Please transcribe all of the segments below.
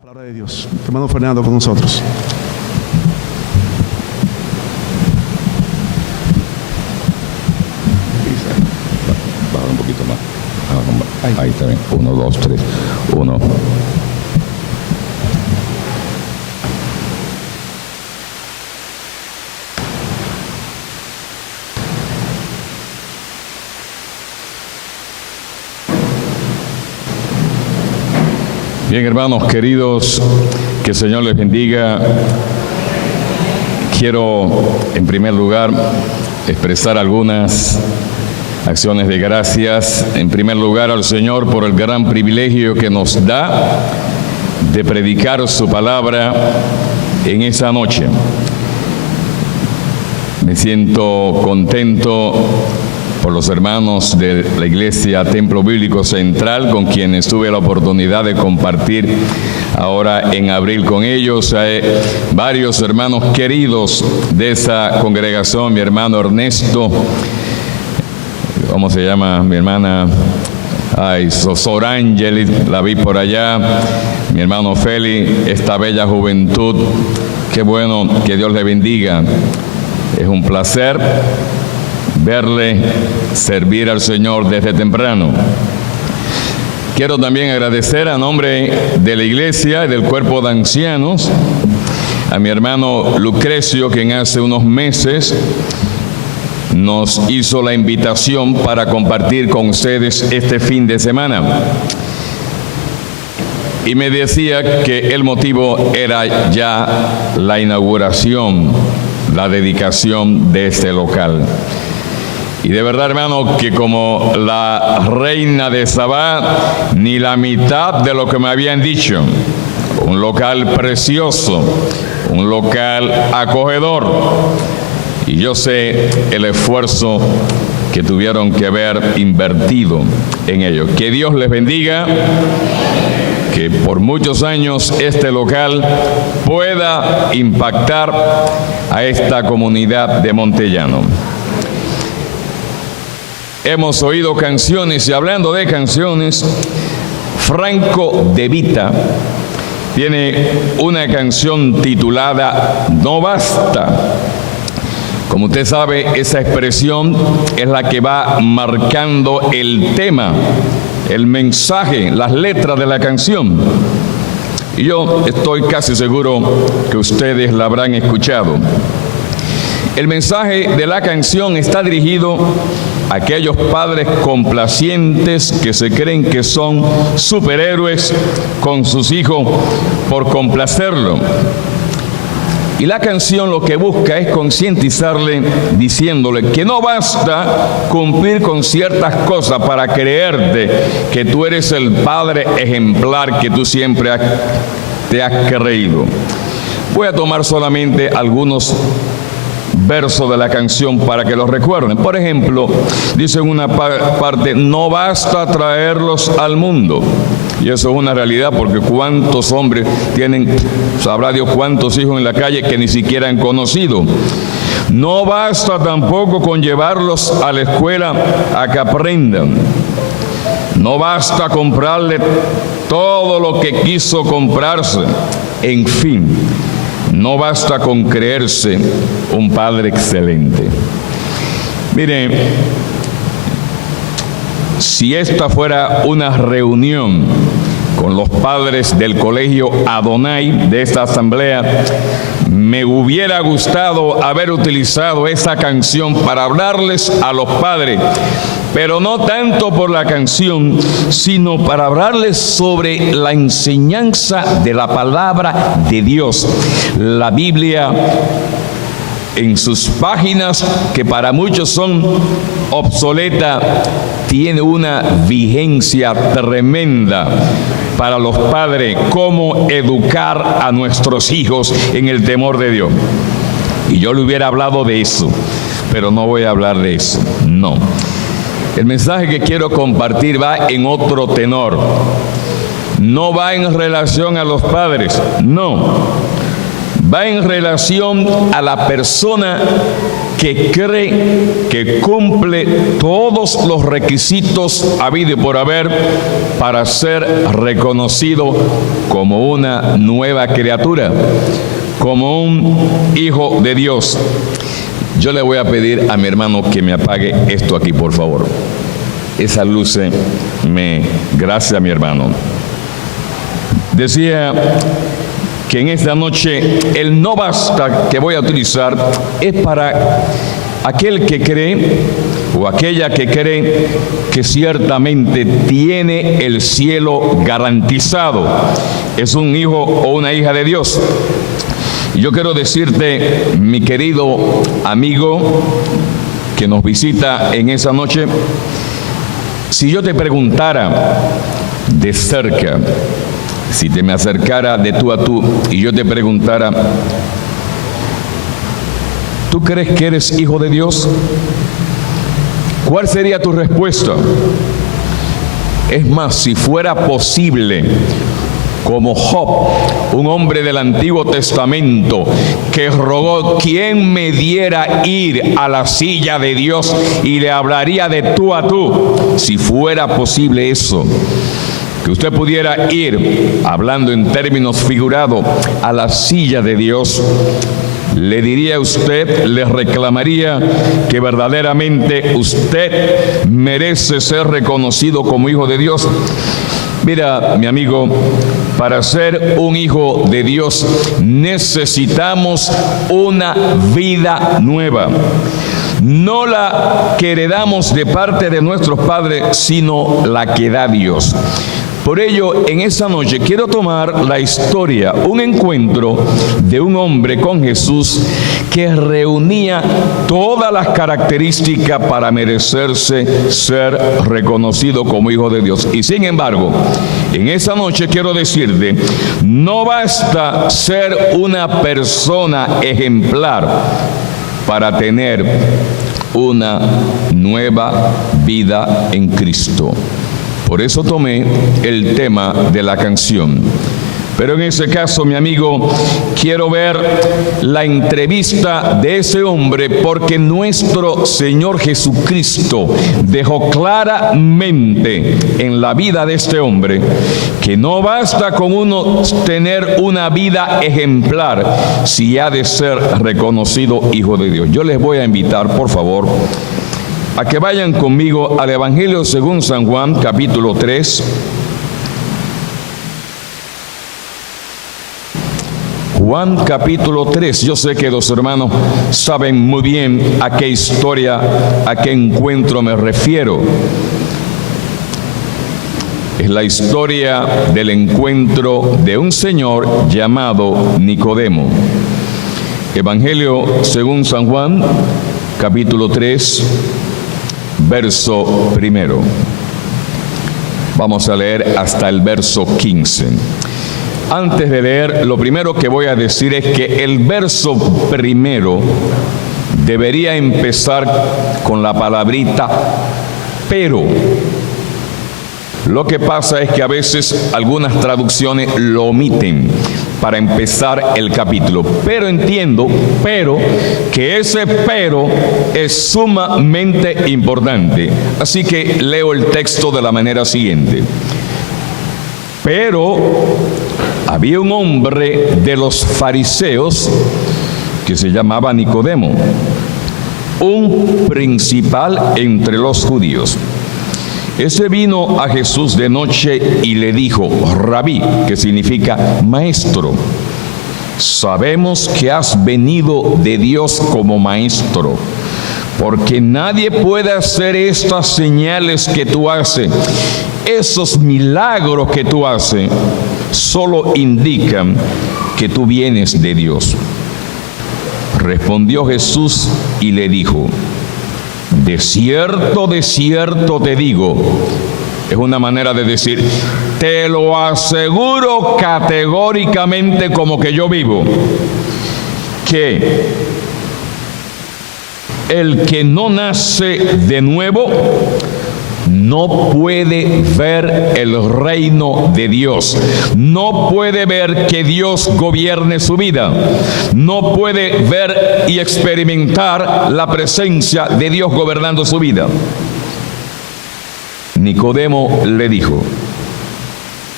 Palabra de Dios. Hermano Fernando con nosotros. Baja un poquito más. Ahí está bien. 1, 2, 3. 1. Bien, hermanos queridos, que el Señor les bendiga. Quiero, en primer lugar, expresar algunas acciones de gracias. En primer lugar, al Señor por el gran privilegio que nos da de predicar su palabra en esa noche. Me siento contento por los hermanos de la Iglesia Templo Bíblico Central, con quienes tuve la oportunidad de compartir ahora en abril con ellos. Hay varios hermanos queridos de esa congregación, mi hermano Ernesto, ¿cómo se llama? Mi hermana Sorangeli, la vi por allá, mi hermano Feli, esta bella juventud, qué bueno, que Dios le bendiga. Es un placer verle servir al Señor desde temprano. Quiero también agradecer a nombre de la iglesia y del cuerpo de ancianos a mi hermano Lucrecio, quien hace unos meses nos hizo la invitación para compartir con ustedes este fin de semana. Y me decía que el motivo era ya la inauguración, la dedicación de este local. Y de verdad, hermano, que como la reina de Sabá, ni la mitad de lo que me habían dicho. Un local precioso, un local acogedor. Y yo sé el esfuerzo que tuvieron que haber invertido en ello. Que Dios les bendiga, que por muchos años este local pueda impactar a esta comunidad de Montellano. Hemos oído canciones, y hablando de canciones, Franco De Vita tiene una canción titulada No Basta. Como usted sabe, esa expresión es la que va marcando el tema, el mensaje, las letras de la canción. Y yo estoy casi seguro que ustedes la habrán escuchado. El mensaje de la canción está dirigido a aquellos padres complacientes que se creen que son superhéroes con sus hijos por complacerlo. Y la canción lo que busca es concientizarle, diciéndole que no basta cumplir con ciertas cosas para creerte que tú eres el padre ejemplar que tú siempre te has creído. Voy a tomar solamente algunos versos de la canción para que los recuerden. Por ejemplo, dice en una parte, no basta traerlos al mundo. Y eso es una realidad, porque cuántos hombres tienen, sabrá Dios cuántos hijos en la calle que ni siquiera han conocido. No basta tampoco con llevarlos a la escuela a que aprendan. No basta comprarle todo lo que quiso comprarse. En fin, no basta con creerse un padre excelente. Miren, si esta fuera una reunión con los padres del colegio Adonai de esta asamblea, me hubiera gustado haber utilizado esa canción para hablarles a los padres, pero no tanto por la canción, sino para hablarles sobre la enseñanza de la palabra de Dios. La Biblia, en sus páginas, que para muchos son obsoletas, tiene una vigencia tremenda para los padres, cómo educar a nuestros hijos en el temor de Dios. Y yo le hubiera hablado de eso, pero no voy a hablar de eso, no. El mensaje que quiero compartir va en otro tenor. No va en relación a los padres, no. va en relación a la persona que cree que cumple todos los requisitos habidos y por haber para ser reconocido como una nueva criatura, como un hijo de Dios. Yo le voy a pedir a mi hermano que me apague esto aquí, por favor. Esa luz Gracias, mi hermano. Decía que en esta noche el no basta que voy a utilizar es para aquel que cree o aquella que cree que ciertamente tiene el cielo garantizado, es un hijo o una hija de Dios. Yo quiero decirte, mi querido amigo que nos visita en esa noche, si yo te preguntara de cerca, si te me acercara de tú a tú y yo te preguntara, ¿tú crees que eres hijo de Dios? ¿Cuál sería tu respuesta? Es más, si fuera posible, como Job, un hombre del Antiguo Testamento que rogó, ¿quién me diera ir a la silla de Dios y le hablaría de tú a tú? Si fuera posible eso, que usted pudiera ir, hablando en términos figurados, a la silla de Dios, le diría a usted, le reclamaría que verdaderamente usted merece ser reconocido como hijo de Dios. Mira, mi amigo, para ser un hijo de Dios necesitamos una vida nueva. No la que heredamos de parte de nuestros padres, sino la que da Dios. Por ello, en esa noche quiero tomar la historia, un encuentro de un hombre con Jesús que reunía todas las características para merecerse ser reconocido como hijo de Dios. Y sin embargo, en esa noche quiero decirte, no basta ser una persona ejemplar para tener una nueva vida en Cristo. Por eso tomé el tema de la canción. Pero en ese caso, mi amigo, quiero ver la entrevista de ese hombre, porque nuestro Señor Jesucristo dejó claramente en la vida de este hombre que no basta con uno tener una vida ejemplar si ha de ser reconocido hijo de Dios. Yo les voy a invitar, por favor, a que vayan conmigo al Evangelio según San Juan, capítulo 3. Juan, capítulo 3. Yo sé que los hermanos saben muy bien a qué historia, a qué encuentro me refiero. Es la historia del encuentro de un señor llamado Nicodemo. Evangelio según San Juan, capítulo 3. Verso 1. Vamos a leer hasta el verso 15. Antes de leer, lo primero que voy a decir es que el verso 1 debería empezar con la palabrita pero. Lo que pasa es que a veces algunas traducciones lo omiten para empezar el capítulo. Pero entiendo, que ese pero es sumamente importante. Así que leo el texto de la manera siguiente. Pero había un hombre de los fariseos que se llamaba Nicodemo, un principal entre los judíos. Ese vino a Jesús de noche y le dijo, Rabí, que significa maestro, sabemos que has venido de Dios como maestro, porque nadie puede hacer estas señales que tú haces, esos milagros que tú haces, solo indican que tú vienes de Dios. Respondió Jesús y le dijo, de cierto te digo, es una manera de decir, te lo aseguro categóricamente como que yo vivo, que el que no nace de nuevo no puede ver el reino de Dios. No puede ver que Dios gobierne su vida. No puede ver y experimentar la presencia de Dios gobernando su vida. Nicodemo le dijo: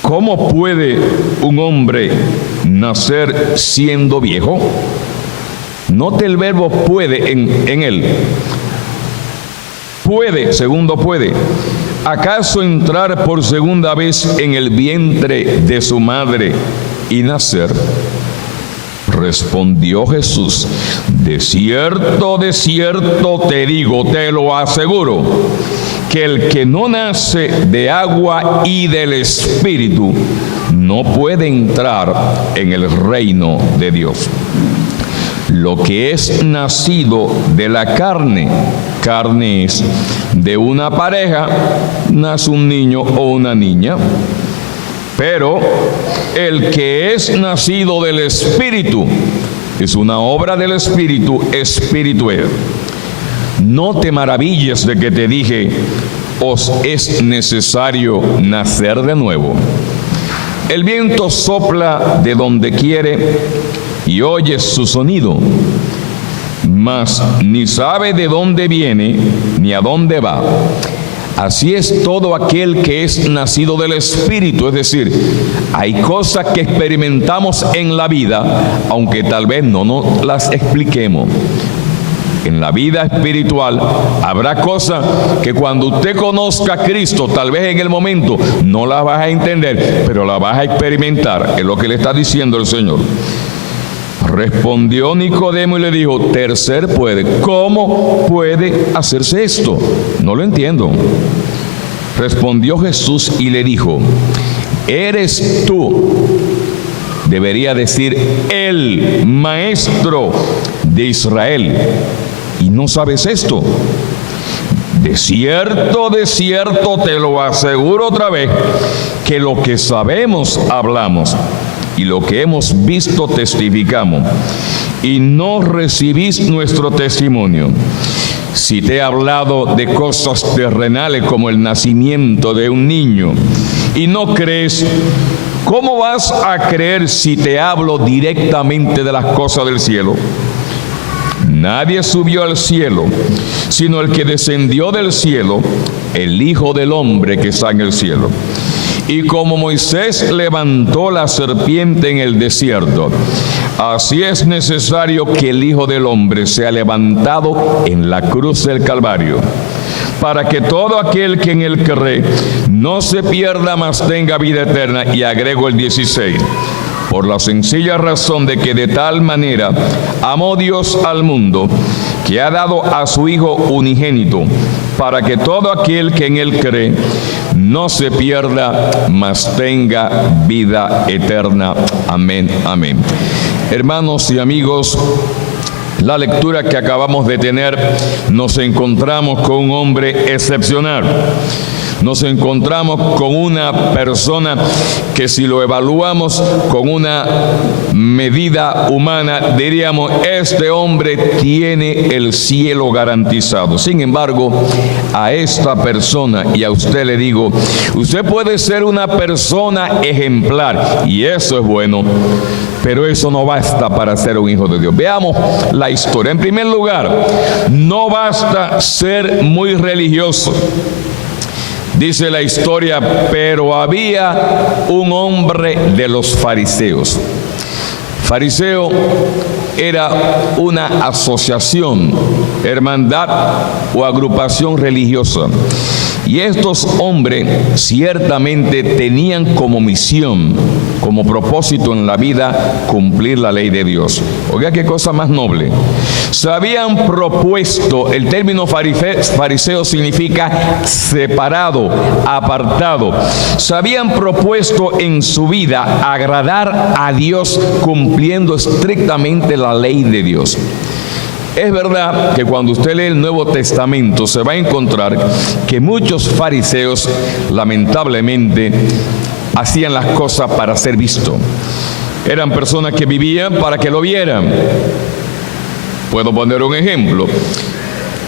¿cómo puede un hombre nacer siendo viejo? Note el verbo puede en él. Puede, segundo puede. ¿Acaso entrar por segunda vez en el vientre de su madre y nacer? Respondió Jesús: de cierto te digo, te lo aseguro, que el que no nace de agua y del Espíritu no puede entrar en el reino de Dios. Lo que es nacido de la carne, carne es, de una pareja, nace un niño o una niña. Pero el que es nacido del Espíritu es una obra del Espíritu, espíritu es. No te maravilles de que te dije: os es necesario nacer de nuevo. El viento sopla de donde quiere y oyes su sonido, mas ni sabe de dónde viene ni a dónde va. Así es todo aquel que es nacido del Espíritu. Es decir, hay cosas que experimentamos en la vida, aunque tal vez no nos las expliquemos. En la vida espiritual habrá cosas que cuando usted conozca a Cristo, tal vez en el momento no las vas a entender, pero las vas a experimentar. Es lo que le está diciendo el Señor. Respondió Nicodemo y le dijo: tercer puede. ¿Cómo puede hacerse esto? No lo entiendo. Respondió Jesús y le dijo: ¿eres tú? Debería decir el maestro de Israel, y no sabes esto. De cierto te lo aseguro otra vez, que lo que sabemos hablamos, y lo que hemos visto testificamos, y no recibís nuestro testimonio. Si te he hablado de cosas terrenales como el nacimiento de un niño, y no crees, ¿cómo vas a creer si te hablo directamente de las cosas del cielo? Nadie subió al cielo, sino el que descendió del cielo, el Hijo del Hombre que está en el cielo. Y como Moisés levantó la serpiente en el desierto, así es necesario que el Hijo del Hombre sea levantado en la cruz del Calvario, para que todo aquel que en él cree no se pierda, mas tenga vida eterna. Y agrego el 16. Por la sencilla razón de que de tal manera amó Dios al mundo, que ha dado a su Hijo unigénito, para que todo aquel que en él cree no se pierda, mas tenga vida eterna. Amén, amén. Hermanos y amigos, la lectura que acabamos de tener, nos encontramos con un hombre excepcional. Nos encontramos con una persona que, si lo evaluamos con una medida humana, diríamos: este hombre tiene el cielo garantizado. Sin embargo, a esta persona y a usted le digo: usted puede ser una persona ejemplar, y eso es bueno, pero eso no basta para ser un hijo de Dios. Veamos la historia. En primer lugar, no basta ser muy religioso. Dice la historia: pero había un hombre de los fariseos. Fariseo era una asociación, hermandad o agrupación religiosa. Y estos hombres ciertamente tenían como misión, como propósito en la vida, cumplir la ley de Dios. Oiga, qué cosa más noble. Se habían propuesto, el término fariseo significa separado, apartado. Se habían propuesto en su vida agradar a Dios cumpliendo estrictamente la ley de Dios. Es verdad que cuando usted lee el Nuevo Testamento se va a encontrar que muchos fariseos, lamentablemente, hacían las cosas para ser vistos. Eran personas que vivían para que lo vieran. Puedo poner un ejemplo.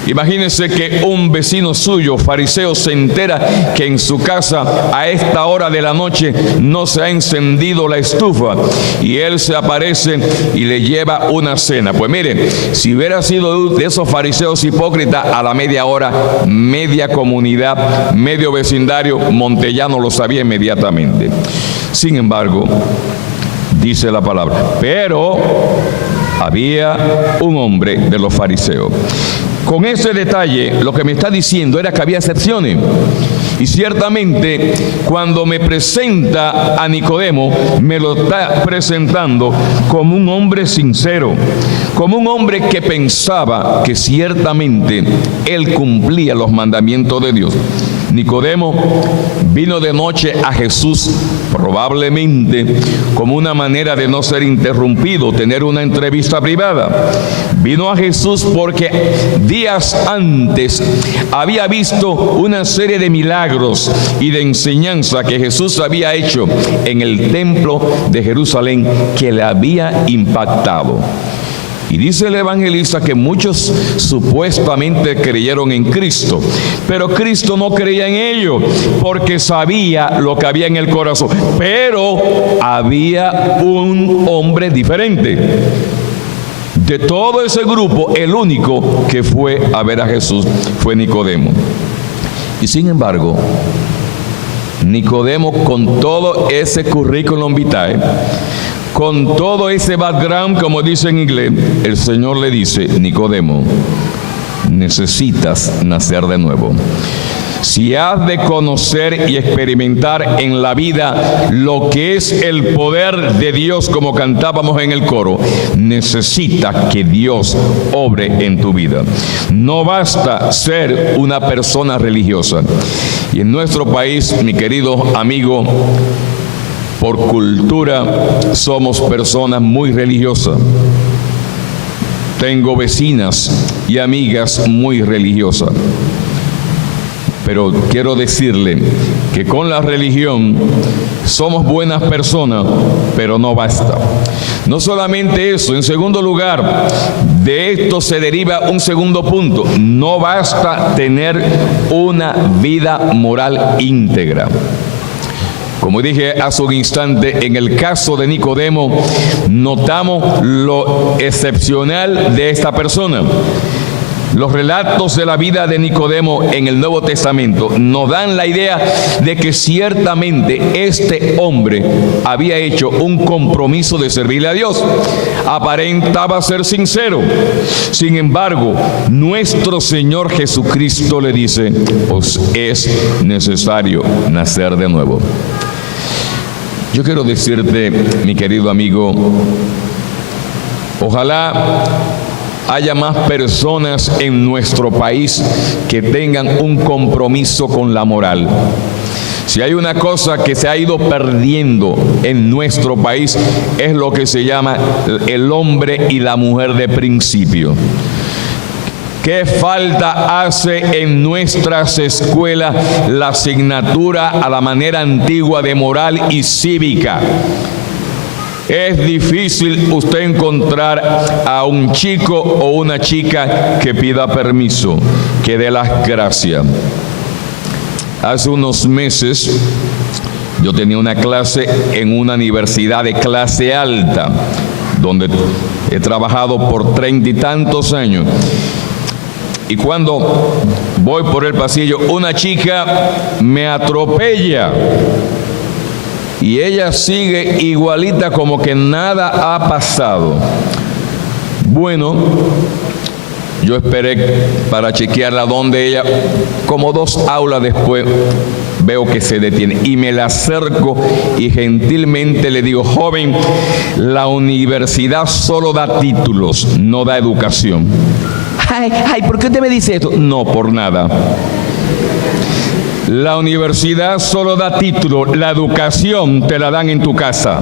Imagínense que un vecino suyo, fariseo, se entera que en su casa a esta hora de la noche no se ha encendido la estufa y él se aparece y le lleva una cena. Pues mire, si hubiera sido de esos fariseos hipócritas, a la media hora, media comunidad, medio vecindario montellano lo sabía inmediatamente. Sin embargo, dice la palabra, pero había un hombre de los fariseos. Con ese detalle, lo que me está diciendo era que había excepciones. Y ciertamente, cuando me presenta a Nicodemo, me lo está presentando como un hombre sincero, como un hombre que pensaba que ciertamente él cumplía los mandamientos de Dios. Nicodemo vino de noche a Jesús, probablemente como una manera de no ser interrumpido, tener una entrevista privada. Vino a Jesús porque días antes había visto una serie de milagros y de enseñanza que Jesús había hecho en el templo de Jerusalén que le había impactado. Y dice el evangelista que muchos supuestamente creyeron en Cristo, pero Cristo no creía en ellos porque sabía lo que había en el corazón. Pero había un hombre diferente. De todo ese grupo, el único que fue a ver a Jesús fue Nicodemo. Y sin embargo, Nicodemo, con todo ese currículum vitae, con todo ese background, como dice en inglés, el Señor le dice: Nicodemo, necesitas nacer de nuevo. Si has de conocer y experimentar en la vida lo que es el poder de Dios, como cantábamos en el coro, necesitas que Dios obre en tu vida. No basta ser una persona religiosa. Y en nuestro país, mi querido amigo, por cultura somos personas muy religiosas. Tengo vecinas y amigas muy religiosas. Pero quiero decirle que con la religión somos buenas personas, pero no basta. No solamente eso, en segundo lugar, de esto se deriva un segundo punto. No basta tener una vida moral íntegra. Como dije hace un instante, en el caso de Nicodemo, notamos lo excepcional de esta persona. Los relatos de la vida de Nicodemo en el Nuevo Testamento nos dan la idea de que ciertamente este hombre había hecho un compromiso de servirle a Dios. Aparentaba ser sincero. Sin embargo, nuestro Señor Jesucristo le dice: os es necesario nacer de nuevo. Yo quiero decirte, mi querido amigo, ojalá haya más personas en nuestro país que tengan un compromiso con la moral. Si hay una cosa que se ha ido perdiendo en nuestro país, es lo que se llama el hombre y la mujer de principio. ¿Qué falta hace en nuestras escuelas la asignatura a la manera antigua de moral y cívica? Es difícil usted encontrar a un chico o una chica que pida permiso, que dé las gracias. Hace unos meses yo tenía una clase en una universidad de clase alta, donde he trabajado por 30 y tantos años. Y cuando voy por el pasillo, una chica me atropella. Y ella sigue igualita, como que nada ha pasado. Bueno, yo esperé para chequearla donde ella, como 2 aulas después, veo que se detiene. Y me la acerco y gentilmente le digo: joven, la universidad solo da títulos, no da educación. Ay, ¿por qué usted me dice esto? No, por nada. La universidad solo da título, la educación te la dan en tu casa.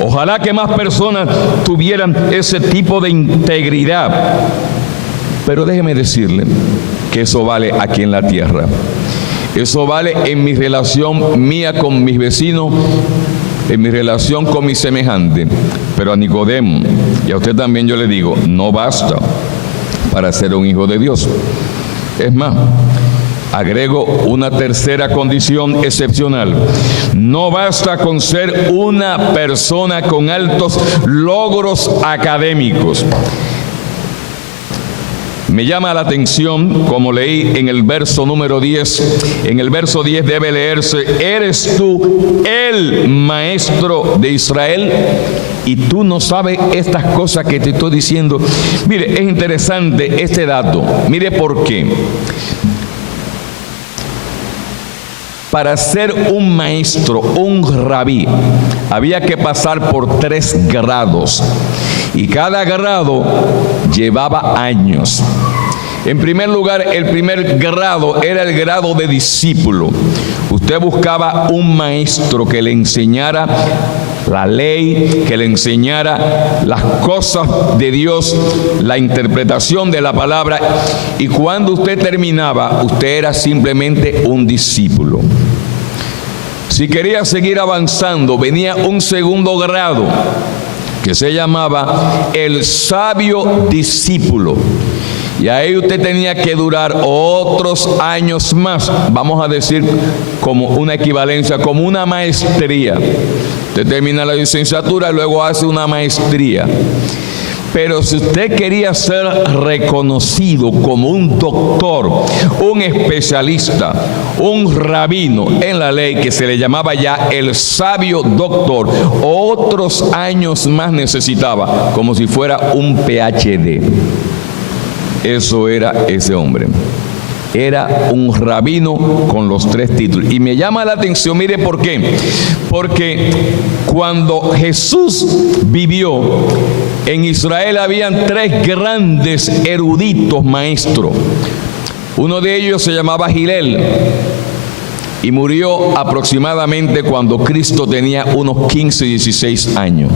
Ojalá que más personas tuvieran ese tipo de integridad. Pero déjeme decirle que eso vale aquí en la tierra. Eso vale en mi relación mía con mis vecinos, en mi relación con mis semejantes. Pero a Nicodemo, y a usted también yo le digo, no basta. para ser un hijo de Dios. Es más, agrego una tercera condición excepcional. No basta con ser una persona con altos logros académicos. Me llama la atención, como leí en el verso número 10, en el verso 10 debe leerse: ¿eres tú el maestro de Israel? Y tú no sabes estas cosas que te estoy diciendo. Mire, es interesante este dato. Mire por qué. Para ser un maestro, un rabí, había que pasar por 3 grados. Y cada grado llevaba años. En primer lugar, el primer grado era el grado de discípulo. Usted buscaba un maestro que le enseñara la ley, que le enseñara las cosas de Dios, la interpretación de la palabra. Y cuando usted terminaba, usted era simplemente un discípulo. Si quería seguir avanzando, venía un segundo grado que se llamaba el sabio discípulo. Y ahí usted tenía que durar otros años más, vamos a decir como una equivalencia, como una maestría. Usted termina la licenciatura y luego hace una maestría. Pero si usted quería ser reconocido como un doctor, un especialista, un rabino en la ley, que se le llamaba ya el sabio doctor, otros años más necesitaba, como si fuera un PhD. Eso era ese hombre. Era un rabino con los 3 títulos. Y me llama la atención, mire por qué. Porque cuando Jesús vivió, en Israel habían 3 grandes eruditos maestros. Uno de ellos se llamaba Gilel y murió aproximadamente cuando Cristo tenía unos 15, 16 años.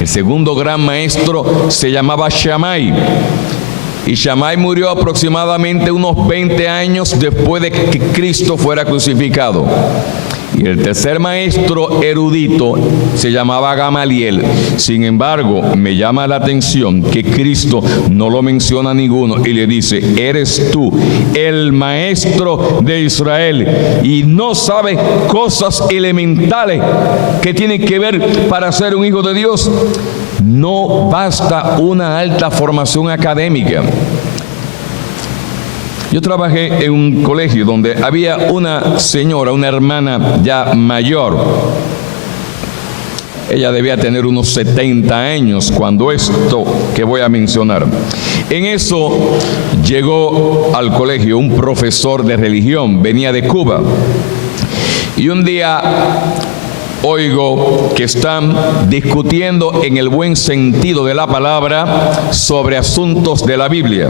El segundo gran maestro se llamaba Shammai. Y Shammai murió aproximadamente unos 20 años después de que Cristo fuera crucificado. Y el tercer maestro erudito se llamaba Gamaliel. Sin embargo, me llama la atención que Cristo no lo menciona a ninguno y le dice: eres tú el maestro de Israel y no sabes cosas elementales que tienen que ver para ser un hijo de Dios. No basta una alta formación académica. Yo trabajé en un colegio donde había una señora, una hermana ya mayor. Ella debía tener unos 70 años cuando esto que voy a mencionar. En eso llegó al colegio un profesor de religión, venía de Cuba. Y un día oigo que están discutiendo en el buen sentido de la palabra sobre asuntos de la Biblia.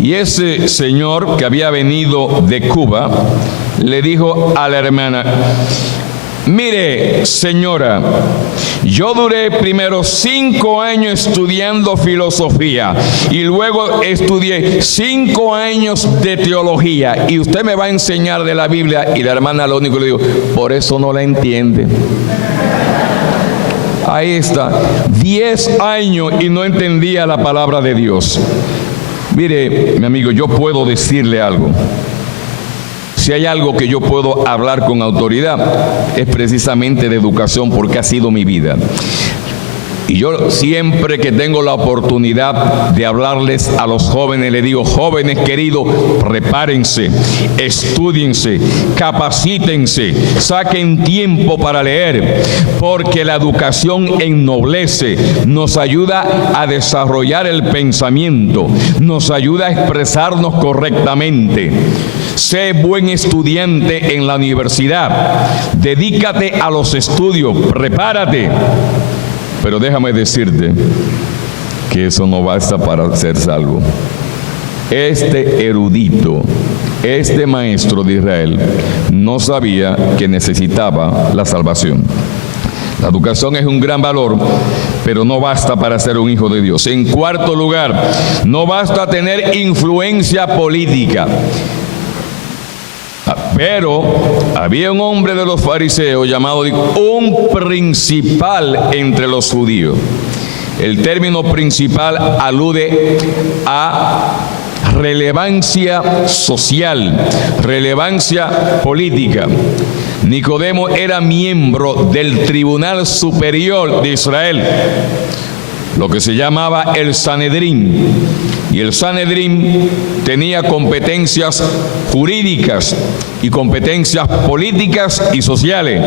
Y ese señor que había venido de Cuba le dijo a la hermana: mire, señora, yo duré primero 5 años estudiando filosofía y luego estudié 5 años de teología y usted me va a enseñar de la Biblia. Y la hermana lo único que le dijo: por eso no la entiende. Ahí está, 10 años y no entendía la palabra de Dios. Mire, mi amigo, yo puedo decirle algo. Si hay algo que yo puedo hablar con autoridad, es precisamente de educación, porque ha sido mi vida. Y yo siempre que tengo la oportunidad de hablarles a los jóvenes, les digo: jóvenes queridos, prepárense, estúdiense, capacítense, saquen tiempo para leer, porque la educación ennoblece, nos ayuda a desarrollar el pensamiento, nos ayuda a expresarnos correctamente. Sé buen estudiante en la universidad, dedícate a los estudios, prepárate. Pero déjame decirte que eso no basta para ser salvo. Este erudito, este maestro de Israel, no sabía que necesitaba la salvación. La educación es un gran valor, pero no basta para ser un hijo de Dios. En cuarto lugar, no basta tener influencia política. Pero había un hombre de los fariseos llamado un principal entre los judíos. El término principal alude a relevancia social, relevancia política. Nicodemo era miembro del Tribunal Superior de Israel, lo que se llamaba el Sanedrín. Y el Sanedrín tenía competencias jurídicas y competencias políticas y sociales.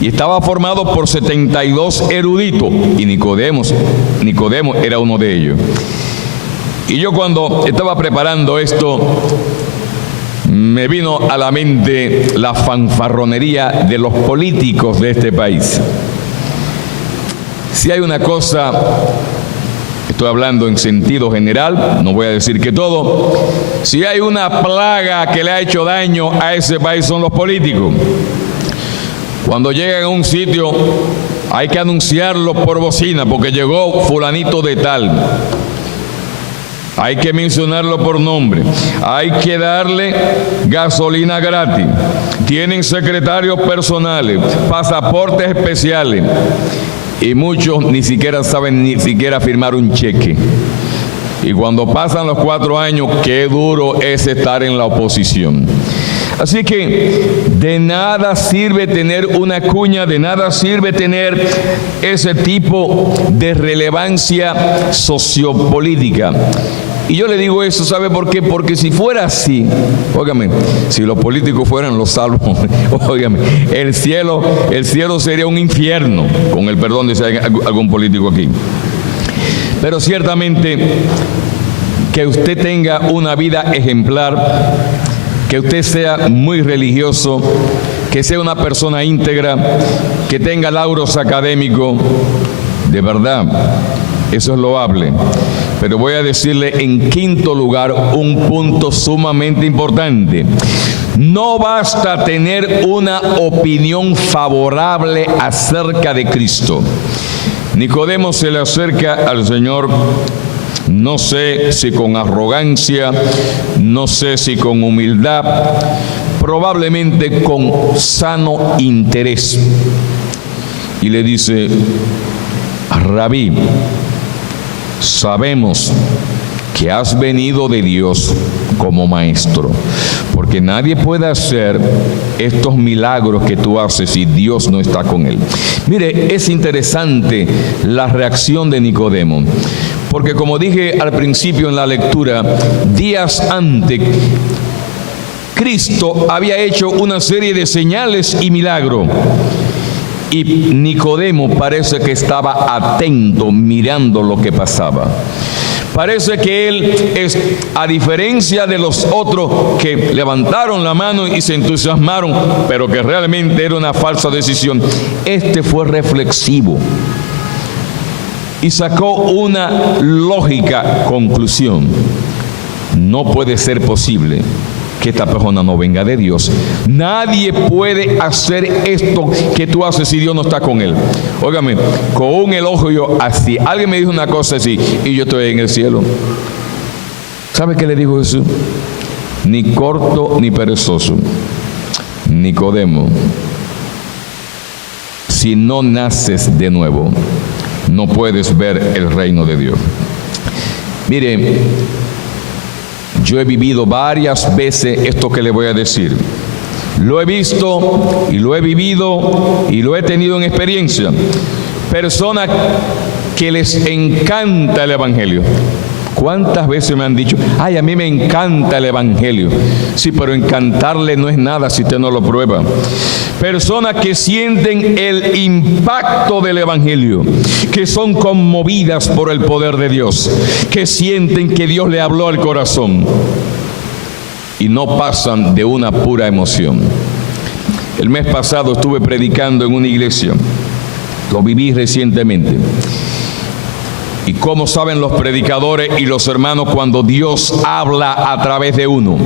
Y estaba formado por 72 eruditos, y Nicodemo era uno de ellos. Y yo, cuando estaba preparando esto, me vino a la mente la fanfarronería de los políticos de este país. Si hay una cosa, estoy hablando en sentido general, no voy a decir que todo, si hay una plaga que le ha hecho daño a ese país, son los políticos. Cuando llegan a un sitio, hay que anunciarlo por bocina, porque llegó fulanito de tal. Hay que mencionarlo por nombre. Hay que darle gasolina gratis. Tienen secretarios personales, pasaportes especiales. Y muchos ni siquiera saben firmar un cheque. Y cuando pasan los 4 años, qué duro es estar en la oposición. Así que de nada sirve tener una cuña, de nada sirve tener ese tipo de relevancia sociopolítica. Y yo le digo eso, ¿sabe por qué? Porque si fuera así, óigame, si los políticos fueran los salvos, óigame, el cielo sería un infierno, con el perdón de si hay algún político aquí. Pero ciertamente, que usted tenga una vida ejemplar, que usted sea muy religioso, que sea una persona íntegra, que tenga lauros académicos, de verdad, eso es loable. Pero voy a decirle en quinto lugar un punto sumamente importante. No basta tener una opinión favorable acerca de Cristo. Nicodemo se le acerca al Señor, no sé si con arrogancia, no sé si con humildad, probablemente con sano interés. Y le dice: Rabí, sabemos que has venido de Dios como maestro, porque nadie puede hacer estos milagros que tú haces si Dios no está con él. Mire, es interesante la reacción de Nicodemo, porque como dije al principio en la lectura, días antes, Cristo había hecho una serie de señales y milagros. Y Nicodemo parece que estaba atento, mirando lo que pasaba. Parece que él a diferencia de los otros que levantaron la mano y se entusiasmaron, pero que realmente era una falsa decisión, este fue reflexivo y sacó una lógica conclusión. No puede ser posible que esta persona no venga de Dios. Nadie puede hacer esto que tú haces si Dios no está con él. Óigame, con un elogio así. Alguien me dijo una cosa así y yo estoy en el cielo. ¿Sabe qué le dijo Jesús? Ni corto ni perezoso. Nicodemo, si no naces de nuevo, no puedes ver el reino de Dios. Mire, yo he vivido varias veces esto que le voy a decir. Lo he visto y lo he vivido y lo he tenido en experiencia. Personas que les encanta el Evangelio. ¿Cuántas veces me han dicho: ay, a mí me encanta el Evangelio? Sí, pero encantarle no es nada si usted no lo prueba. Personas que sienten el impacto del Evangelio, que son conmovidas por el poder de Dios, que sienten que Dios le habló al corazón y no pasan de una pura emoción. El mes pasado estuve predicando en una iglesia, lo viví recientemente. Y como saben los predicadores y los hermanos cuando Dios habla a través de uno.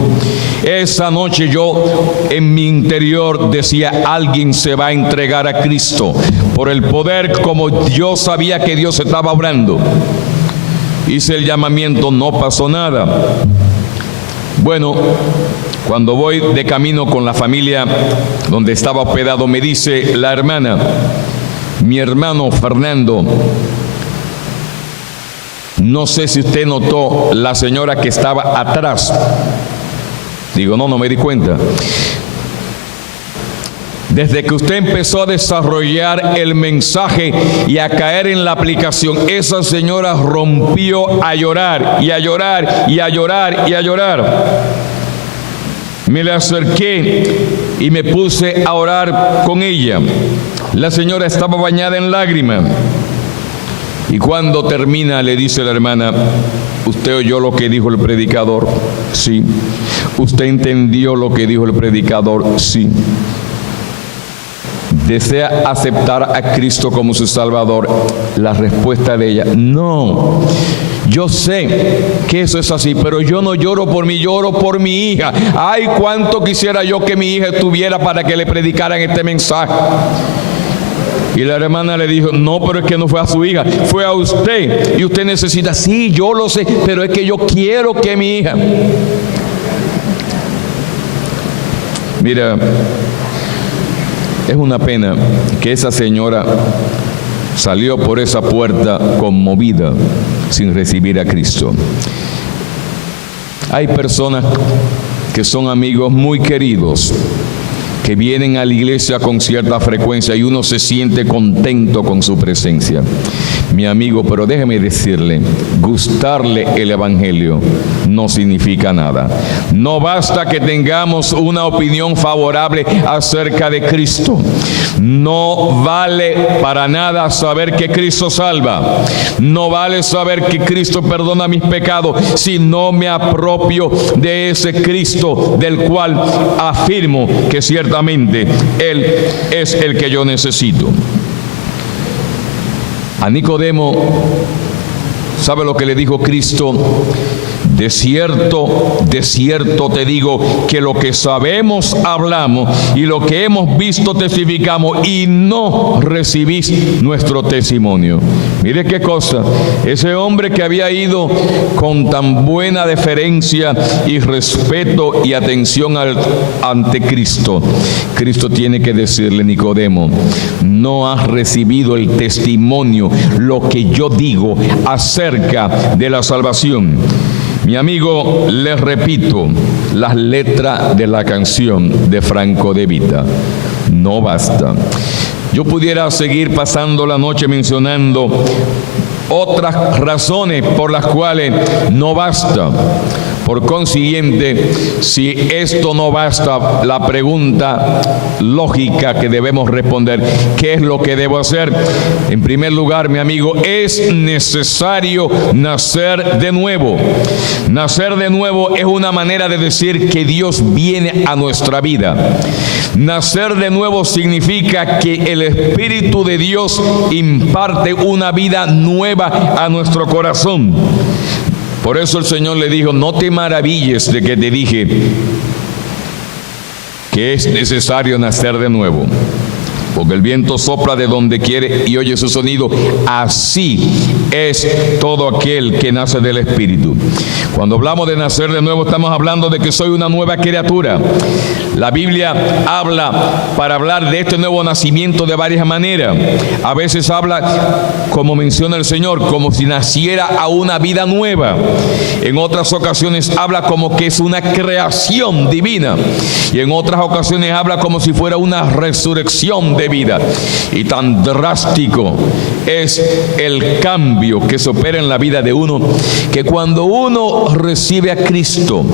Esa noche yo en mi interior decía: alguien se va a entregar a Cristo por el poder, como yo sabía que Dios estaba obrando. Hice el llamamiento, no pasó nada. Bueno, cuando voy de camino con la familia donde estaba hospedado, me dice la hermana: mi hermano Fernando No sé si usted notó la señora que estaba atrás. Digo, no me di cuenta. Desde que usted empezó a desarrollar el mensaje y a caer en la aplicación, esa señora rompió a llorar y a llorar y a llorar y a llorar. Me le acerqué y me puse a orar con ella. La señora estaba bañada en lágrimas. Y cuando termina, le dice la hermana: ¿usted oyó lo que dijo el predicador? Sí. ¿Usted entendió lo que dijo el predicador? Sí. ¿Desea aceptar a Cristo como su Salvador? La respuesta de ella: no. Yo sé que eso es así, pero yo no lloro por mí, lloro por mi hija. Ay, cuánto quisiera yo que mi hija estuviera para que le predicaran este mensaje. Y la hermana le dijo: no, pero es que no fue a su hija, fue a usted. Y usted necesita, sí, yo lo sé, pero es que yo quiero que mi hija. Mira, es una pena que esa señora salió por esa puerta conmovida sin recibir a Cristo. Hay personas que son amigos muy queridos, que vienen a la iglesia con cierta frecuencia y uno se siente contento con su presencia. Mi amigo, pero déjeme decirle, gustarle el evangelio no significa nada. No basta que tengamos una opinión favorable acerca de Cristo. No vale para nada saber que Cristo salva. No vale saber que Cristo perdona mis pecados si no me apropio de ese Cristo del cual afirmo que ciertamente Él es el que yo necesito. A Nicodemo, ¿sabe lo que le dijo Cristo? De cierto te digo que lo que sabemos hablamos y lo que hemos visto testificamos, y no recibís nuestro testimonio. Mire qué cosa, ese hombre que había ido con tan buena deferencia y respeto y atención ante Cristo, Cristo tiene que decirle: Nicodemo, no has recibido el testimonio, lo que yo digo acerca de la salvación. Mi amigo, les repito las letras de la canción de Franco De Vita: no basta. Yo pudiera seguir pasando la noche mencionando otras razones por las cuales no basta. Por consiguiente, si esto no basta, la pregunta lógica que debemos responder: ¿qué es lo que debo hacer? En primer lugar, mi amigo, es necesario nacer de nuevo. Nacer de nuevo es una manera de decir que Dios viene a nuestra vida. Nacer de nuevo significa que el Espíritu de Dios imparte una vida nueva a nuestro corazón. Por eso el Señor le dijo: no te maravilles de que te dije que es necesario nacer de nuevo. Porque el viento sopla de donde quiere y oye su sonido. Así es todo aquel que nace del Espíritu. Cuando hablamos de nacer de nuevo, estamos hablando de que soy una nueva criatura. La Biblia habla, para hablar de este nuevo nacimiento, de varias maneras. A veces habla, como menciona el Señor, como si naciera a una vida nueva. En otras ocasiones habla como que es una creación divina. Y en otras ocasiones habla como si fuera una resurrección de vida. Y tan drástico es el cambio que se opera en la vida de uno, que cuando uno recibe a Cristo,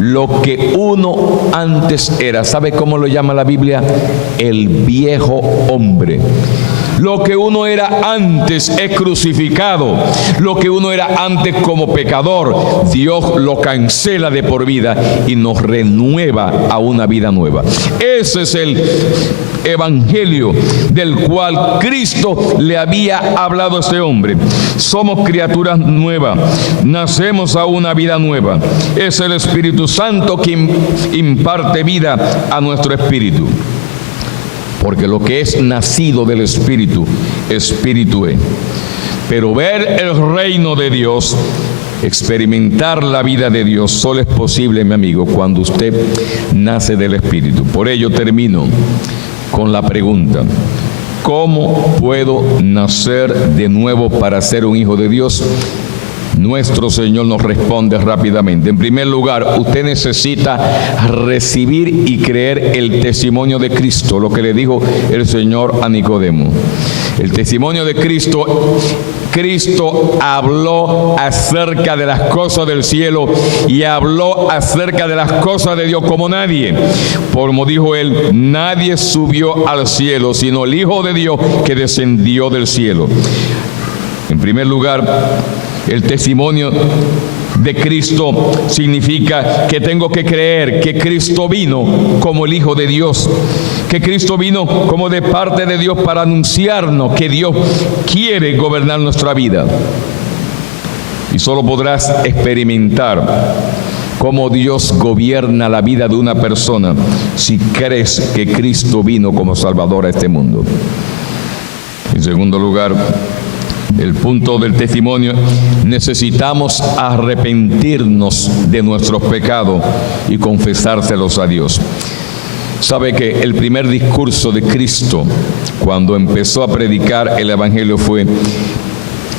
lo que uno antes era, ¿sabe cómo lo llama la Biblia? El viejo hombre. Lo que uno era antes es crucificado. Lo que uno era antes como pecador, Dios lo cancela de por vida y nos renueva a una vida nueva. Ese es el evangelio del cual Cristo le había hablado a este hombre. Somos criaturas nuevas, nacemos a una vida nueva. Es el Espíritu Santo quien imparte vida a nuestro espíritu. Porque lo que es nacido del Espíritu, Espíritu es. Pero ver el reino de Dios, experimentar la vida de Dios, solo es posible, mi amigo, cuando usted nace del Espíritu. Por ello termino con la pregunta: ¿cómo puedo nacer de nuevo para ser un hijo de Dios? nuestro Señor nos responde rápidamente. En primer lugar, usted necesita recibir y creer el testimonio de Cristo, lo que le dijo el Señor a Nicodemo. El testimonio de Cristo. Cristo habló acerca de las cosas del cielo y habló acerca de las cosas de Dios como nadie. Como dijo él, nadie subió al cielo sino el Hijo de Dios que descendió del cielo. En primer lugar, el testimonio de Cristo significa que tengo que creer que Cristo vino como el Hijo de Dios, que Cristo vino como de parte de Dios para anunciarnos que Dios quiere gobernar nuestra vida. Y solo podrás experimentar cómo Dios gobierna la vida de una persona si crees que Cristo vino como Salvador a este mundo. En segundo lugar, el punto del testimonio, necesitamos arrepentirnos de nuestros pecados y confesárselos a Dios. Sabe que el primer discurso de Cristo, cuando empezó a predicar el Evangelio, fue: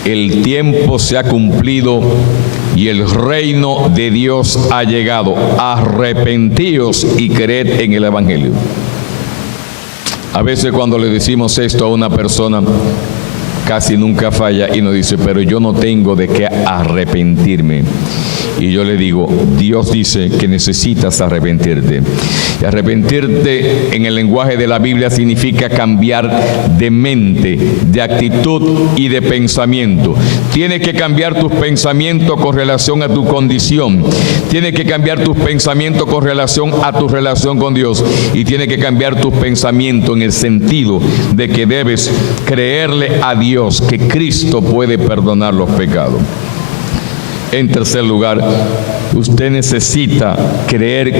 el tiempo se ha cumplido y el reino de Dios ha llegado. Arrepentíos y creed en el Evangelio. A veces cuando le decimos esto a una persona, casi nunca falla y nos dice: pero yo no tengo de qué arrepentirme. Y yo le digo: Dios dice que necesitas arrepentirte. Y arrepentirte en el lenguaje de la Biblia significa cambiar de mente, de actitud y de pensamiento. Tienes que cambiar tus pensamientos con relación a tu condición. Tienes que cambiar tus pensamientos con relación a tu relación con Dios. Y tienes que cambiar tus pensamientos en el sentido de que debes creerle a Dios que Cristo puede perdonar los pecados. En tercer lugar, usted necesita creer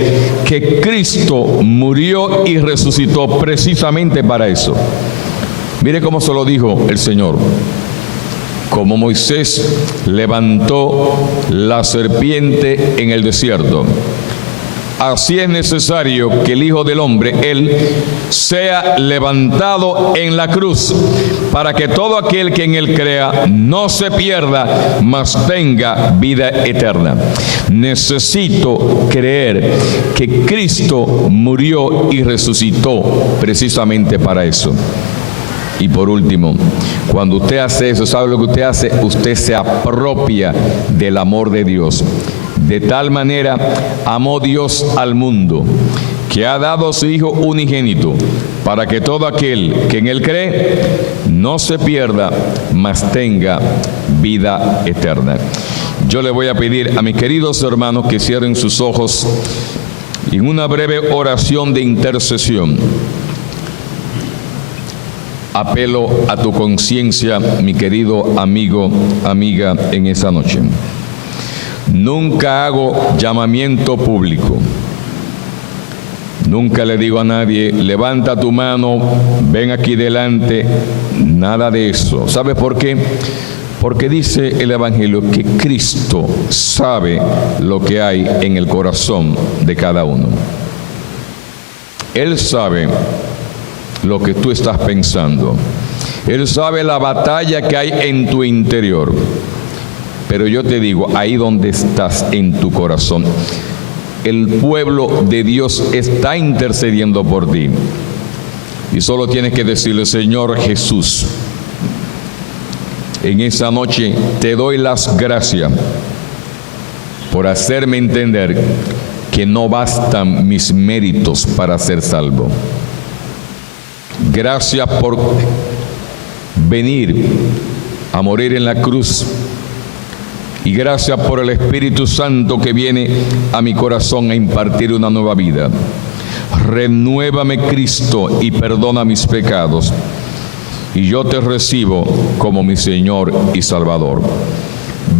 que Cristo murió y resucitó precisamente para eso. Mire cómo se lo dijo el Señor. Como Moisés levantó la serpiente en el desierto, así es necesario que el Hijo del Hombre, Él, sea levantado en la cruz, para que todo aquel que en Él crea no se pierda, mas tenga vida eterna. Necesito creer que Cristo murió y resucitó precisamente para eso. Y por último, cuando usted hace eso, ¿sabe lo que usted hace? Usted se apropia del amor de Dios. De tal manera amó Dios al mundo, que ha dado a su Hijo unigénito, para que todo aquel que en Él cree no se pierda, mas tenga vida eterna. Yo le voy a pedir a mis queridos hermanos que cierren sus ojos en una breve oración de intercesión. Apelo a tu conciencia, mi querido amigo, amiga, en esa noche. Nunca hago llamamiento público. Nunca le digo a nadie: levanta tu mano, ven aquí delante. Nada de eso. ¿Sabes por qué? Porque dice el Evangelio que Cristo sabe lo que hay en el corazón de cada uno. Él sabe lo que tú estás pensando. Él sabe la batalla que hay en tu interior. Pero yo te digo, ahí donde estás en tu corazón, el pueblo de Dios está intercediendo por ti. Y solo tienes que decirle: Señor Jesús, en esa noche te doy las gracias por hacerme entender que no bastan mis méritos para ser salvo. Gracias por venir a morir en la cruz. Y gracias por el Espíritu Santo que viene a mi corazón a impartir una nueva vida. Renuévame, Cristo, y perdona mis pecados. Y yo te recibo como mi Señor y Salvador.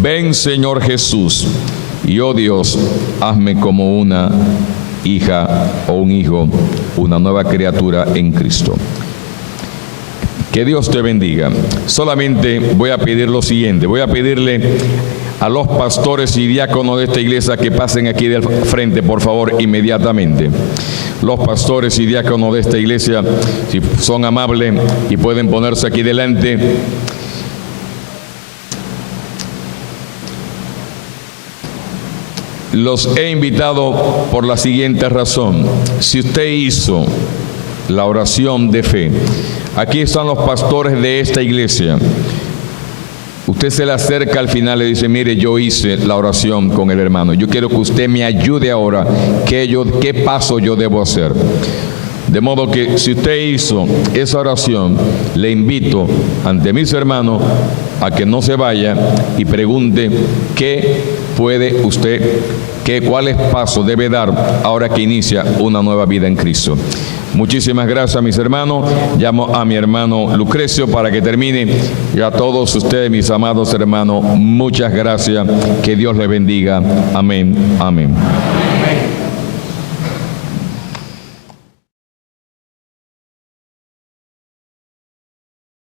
Ven, Señor Jesús, y oh Dios, hazme como una hija o un hijo, una nueva criatura en Cristo. Que Dios te bendiga. Solamente voy a pedir lo siguiente. Voy a pedirle a los pastores y diáconos de esta iglesia que pasen aquí del frente, por favor, inmediatamente. Los pastores y diáconos de esta iglesia, si son amables y pueden ponerse aquí delante. Los he invitado por la siguiente razón. Si usted hizo la oración de fe, aquí están los pastores de esta iglesia. Usted se le acerca al final y le dice: mire, yo hice la oración con el hermano. Yo quiero que usted me ayude ahora. ¿Qué paso yo debo hacer? De modo que si usted hizo esa oración, le invito ante mis hermanos a que no se vaya y pregunte cuáles pasos debe dar ahora que inicia una nueva vida en Cristo. Muchísimas gracias, mis hermanos. Llamo a mi hermano Lucrecio para que termine. Y a todos ustedes, mis amados hermanos, muchas gracias. Que Dios les bendiga. Amén. Amén.